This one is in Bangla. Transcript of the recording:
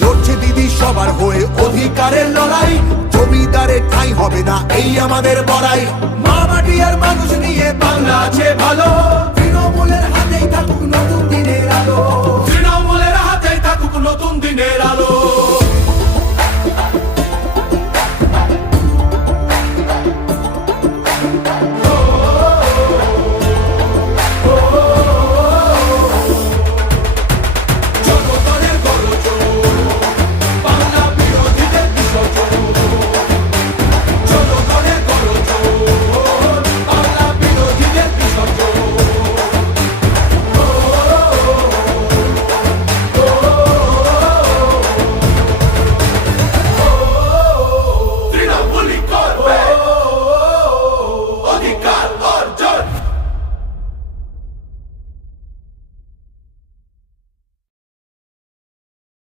লড়ছে দিদি সবার হয়ে অধিকারের লড়াই, জমিদারের ঠাঁই হবে না এই আমাদের বড়াই। মা মাটি আর মানুষ নিয়ে বাংলা আছে ভালো, তৃণমূলের হাতেই থাকুক নতুন দিনের আলো।